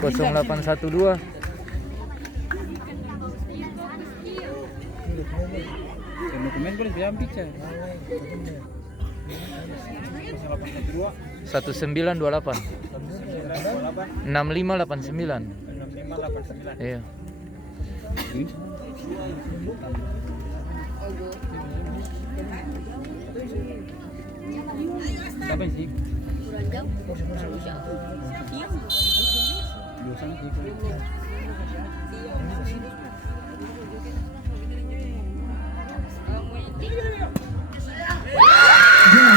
0812. Dokumen boleh bilang bicara. 1928 6589. Iya. Siapa sih? Kurang jauh.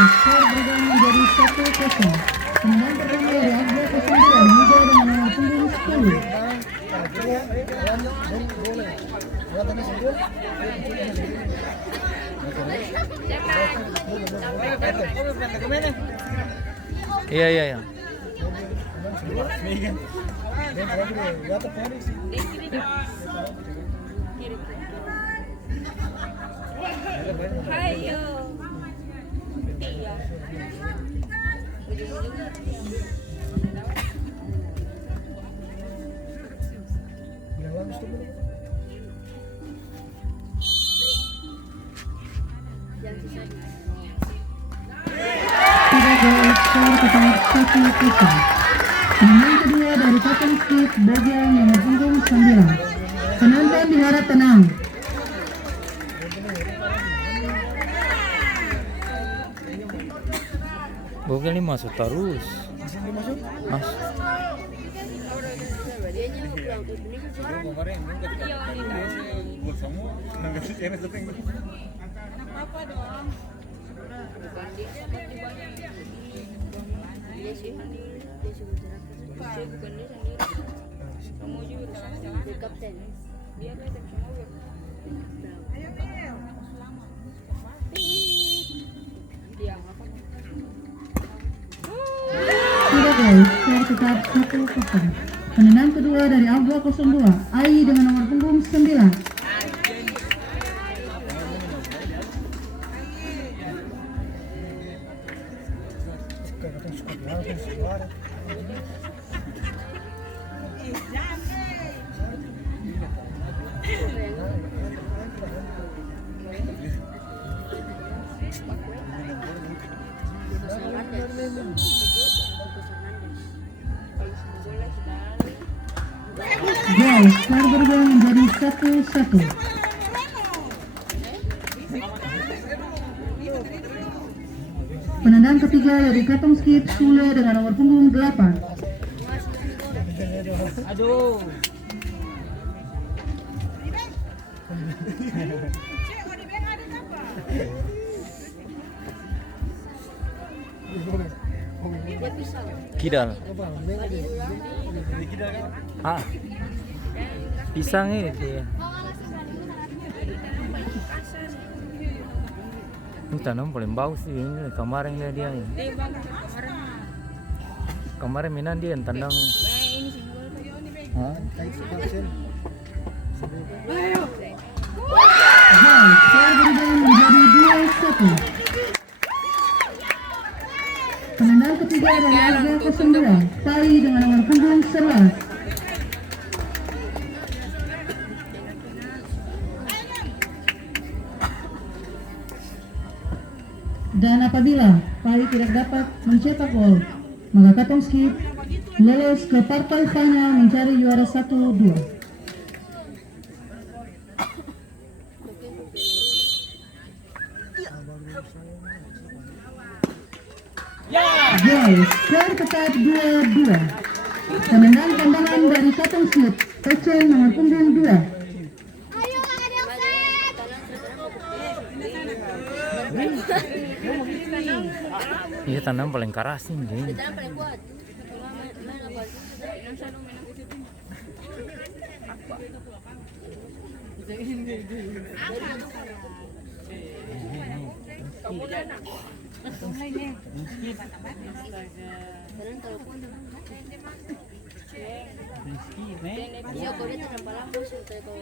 Skor berubah menjadi 1-0. Tendangan pertama dari Agda 09 Muda dengan nomor punggung 10. Iya, iya, iya. Ayo. Iya. Tiga gol, skor tetap 1-0. Tendangan kedua dari Kapten Skip Bogel nomor punggung 9. Penonton diharap tenang. Bogel ini masuk terus. Mas. Dia sih sendiri, dia sih bergerak. Saya bukan dia sendiri. Kamu juga dia kapten. Dia kapten semua. Dia apa? Tiga gol, skor tetap 1-0. Tendangan kedua dari Agda 02 Ai dengan nomor punggung 9. Gol, skor berubah menjadi 1-1. Penendang ketiga dari Kapten Skip Sule dengan nomor punggung 8. Aduh. Dia pisau. Kidal. Ah. Pisang ini dia. Ini tanam paling bagus sih ini kemarin dia ini. Kemarin Minan dia yang tandang. Hah? Gol, skor berubah menjadi 2-1. Penendang ketiga dari Agda 09 Pai dengan nomor punggung 11. Dan apabila Pai tidak dapat mencetak gol, maka Kapten Skip lolos ke partai final mencari juara 1-2. Gol, skor tetap 2-2. Tendangan tendangan dari Kapten Skip PC nomor punggung 2. Iya tanam paling keras ini. Tanam paling kuat. Main apa? Iya, kalau dia tanam palang musuh, kalau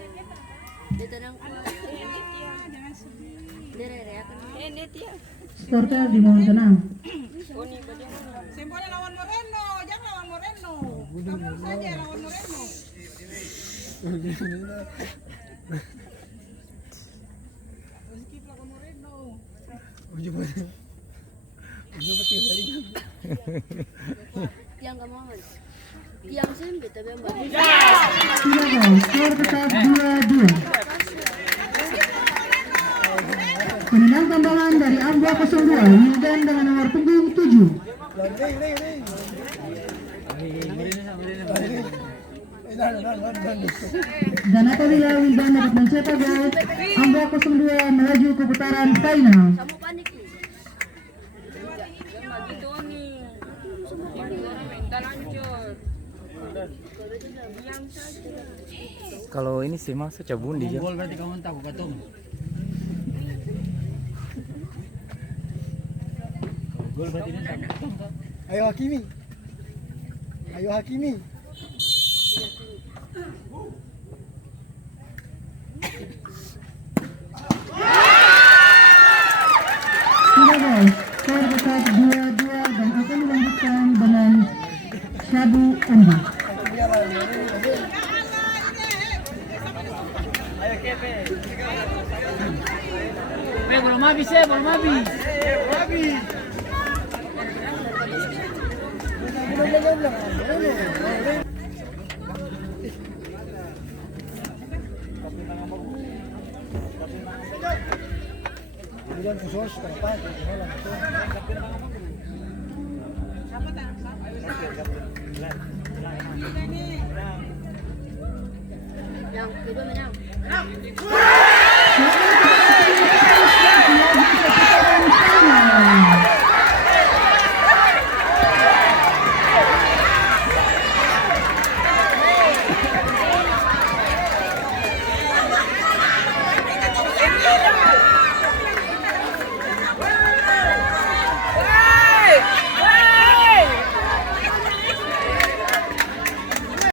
dia tanam dia reakan. Supporter dimohon tenang. Semboleh lawan Moreno, jangan lawan Moreno. Yang kemauan. Yang sempit tapi yang bagus. Tidak gol. Skor tetap 2-2. Penendang tambahan dari Ambua 02 Wildan dengan nomor punggung 7. Dan apabila Wildan dapat mencetak gol, Ambua 02 melaju ke putaran final. Kamu panik nih. Jangan gitu nih. Ini orang mental hancur. Diam saja. Kalau ini sih masa cabundi ya. Gol berarti kamu tahu katung. Gol berarti ini tak katung. Ayo Hakimi. Ayo Hakimi. Tidak gol. Skor tetap 2-2 dan akan dilanjutkan dengan Shabu Undi. Belum habis belum habis. Kemudian khusus kenapa? Yang kedua menang. Skor